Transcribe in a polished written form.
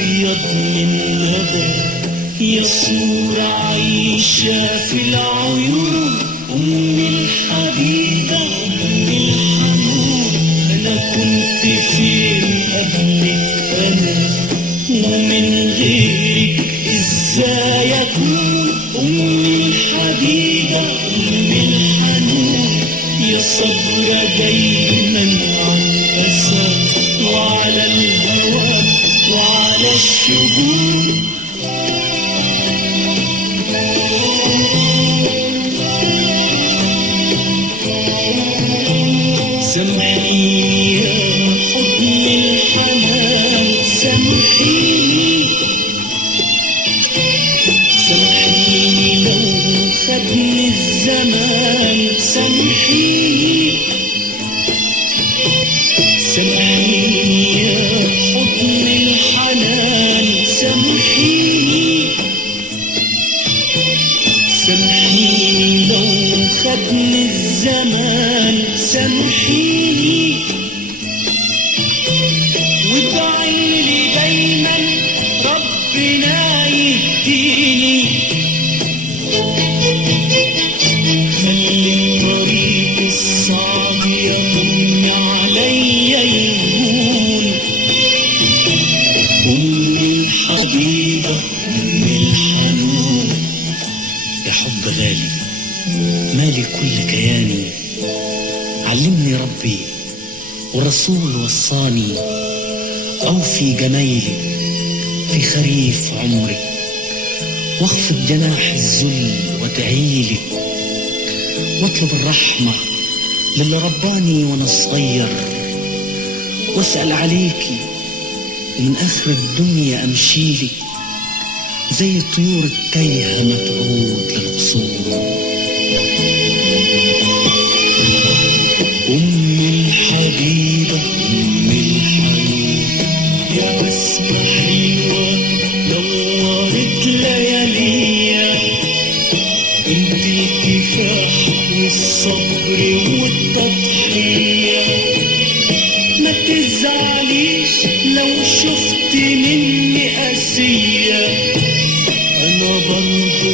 أبيض من ندى، يا صورة عايشة في العيون، أمي الحبيبة أمي الحنون. أنا كنت فين قبلك أنا، ومن غيرك إزاي أكون؟ أمي الحبيبة أمي الحنون، يا صبرة دايما عن أسى، وعلى الهوى وعلى الشجون. سامحيني يا حضن الحنان، سامحيني سامحيني لو خدني الزمان، سامحيني سامحيني يا حضن الحنان، سامحيني سامحيني لو خدني الزمان، سامحيني وادعيلي دايما ربنا يهديني، خلي الطريق الصعب يهون عليا يهون. أمي الحبيبة أمي الحنون، يا حب غالي مالي كل كياني، علمني ربي والرسول وصاني، أوفي جمايلي في خريف عمري، واخفض جناح الذل وادعيلي، واطلب الرحمة للي رباني وانا صغير، واسأل عليكي ومن آخر الدنيا أمشيلي، زي الطيور التايهة ما تعود للقصور. أمي الحبيبة أمي الحنون، يا بسمة حلوة نورت لياليا، انت الكفاح والصبر والتضحية. ما تزعليش لو شفت مني قاسية، أنا برضو